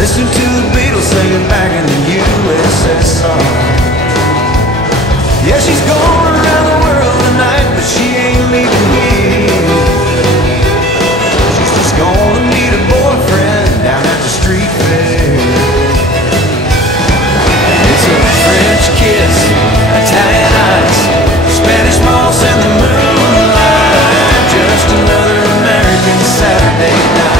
Listen to the Beatles singing back in the USSR. Yeah, she's going around the world tonight, but she ain't leaving here. She's just gonna meet a boyfriend down at the street fair. It's a French kiss, Italian ice, Spanish moss and the moonlight. Just another American Saturday night.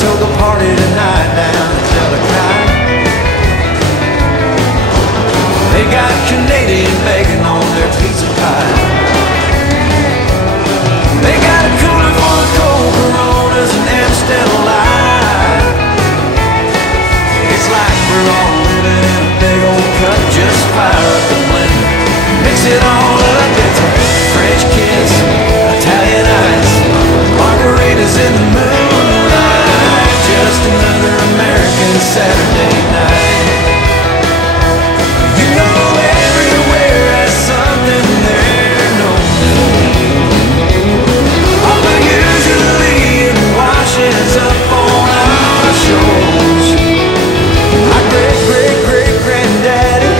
Toga party tonight down at Delicate. They got Canadian bacon on their pizza pie. They got a cooler full of cold Coronas and Amstel Light. It's like we're all living in a big old cup. Just fire up the blender, mix it all up. It's a French kiss, Italian ice, margaritas in the moonlight. Just another American Saturday night. You know everywhere has something there, no. Although usually it washes up on our shores. My great-great-great-granddaddy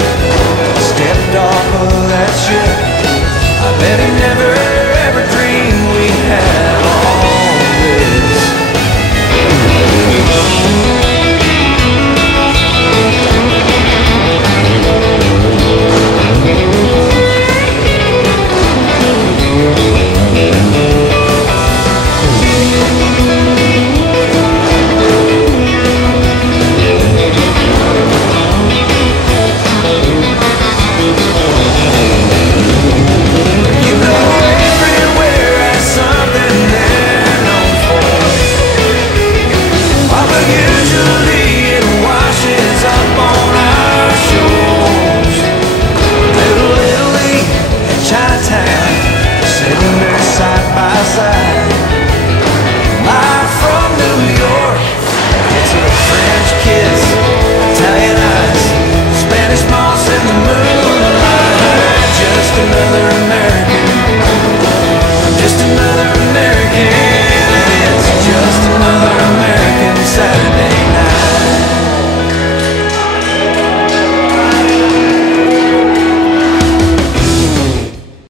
stepped off of that ship. I bet he never ever dreamed we had all this. Thank you.